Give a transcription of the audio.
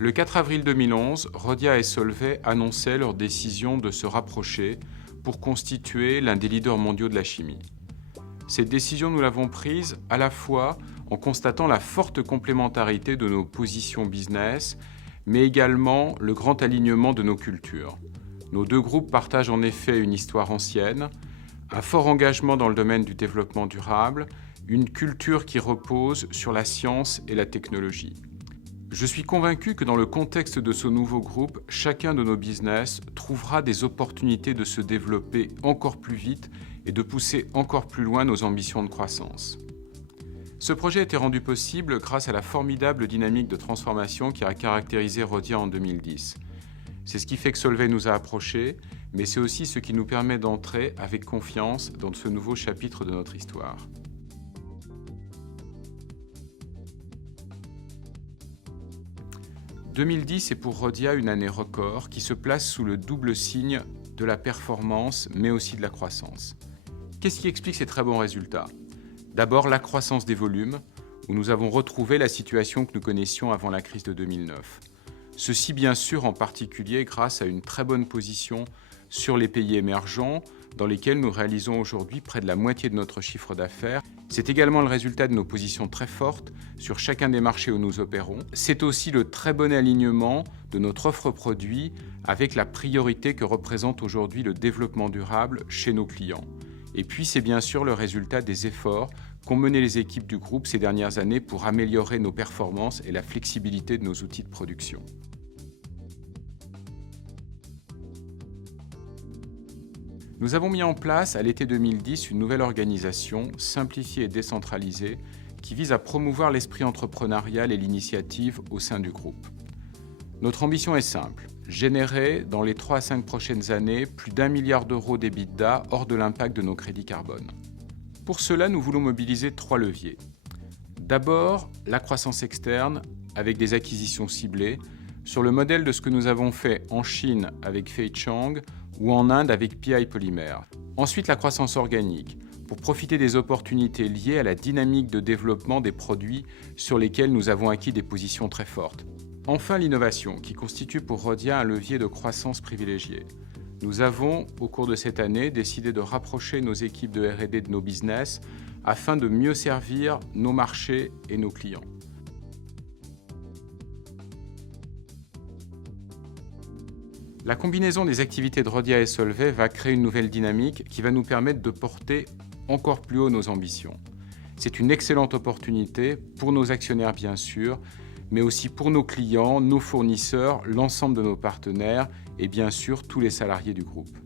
Le 4 avril 2011, Rhodia et Solvay annonçaient leur décision de se rapprocher pour constituer l'un des leaders mondiaux de la chimie. Cette décision, nous l'avons prise à la fois en constatant la forte complémentarité de nos positions business, mais également le grand alignement de nos cultures. Nos deux groupes partagent en effet une histoire ancienne, un fort engagement dans le domaine du développement durable, une culture qui repose sur la science et la technologie. Je suis convaincu que dans le contexte de ce nouveau groupe, chacun de nos business trouvera des opportunités de se développer encore plus vite et de pousser encore plus loin nos ambitions de croissance. Ce projet a été rendu possible grâce à la formidable dynamique de transformation qui a caractérisé Rhodia en 2010. C'est ce qui fait que Solvay nous a approchés, mais c'est aussi ce qui nous permet d'entrer avec confiance dans ce nouveau chapitre de notre histoire. « 2010 est pour Rhodia une année record qui se place sous le double signe de la performance, mais aussi de la croissance. Qu'est-ce qui explique ces très bons résultats ? D'abord, la croissance des volumes, où nous avons retrouvé la situation que nous connaissions avant la crise de 2009. Ceci, bien sûr, en particulier grâce à une très bonne position sur les pays émergents, dans lesquels nous réalisons aujourd'hui près de la moitié de notre chiffre d'affaires. C'est également le résultat de nos positions très fortes sur chacun des marchés où nous opérons. C'est aussi le très bon alignement de notre offre produit avec la priorité que représente aujourd'hui le développement durable chez nos clients. Et puis, c'est bien sûr le résultat des efforts qu'ont menés les équipes du groupe ces dernières années pour améliorer nos performances et la flexibilité de nos outils de production. Nous avons mis en place à l'été 2010 une nouvelle organisation simplifiée et décentralisée qui vise à promouvoir l'esprit entrepreneurial et l'initiative au sein du groupe. Notre ambition est simple, générer dans les 3 à 5 prochaines années plus d'1 milliard d'euros d'EBITDA hors de l'impact de nos crédits carbone. Pour cela, nous voulons mobiliser 3 leviers. D'abord, la croissance externe avec des acquisitions ciblées sur le modèle de ce que nous avons fait en Chine avec Feichang ou en Inde avec PI Polymers. Ensuite, la croissance organique, pour profiter des opportunités liées à la dynamique de développement des produits sur lesquels nous avons acquis des positions très fortes. Enfin, l'innovation, qui constitue pour Rhodia un levier de croissance privilégié. Nous avons, au cours de cette année, décidé de rapprocher nos équipes de R&D de nos business afin de mieux servir nos marchés et nos clients. La combinaison des activités de Rhodia et Solvay va créer une nouvelle dynamique qui va nous permettre de porter encore plus haut nos ambitions. C'est une excellente opportunité pour nos actionnaires bien sûr, mais aussi pour nos clients, nos fournisseurs, l'ensemble de nos partenaires et bien sûr tous les salariés du groupe.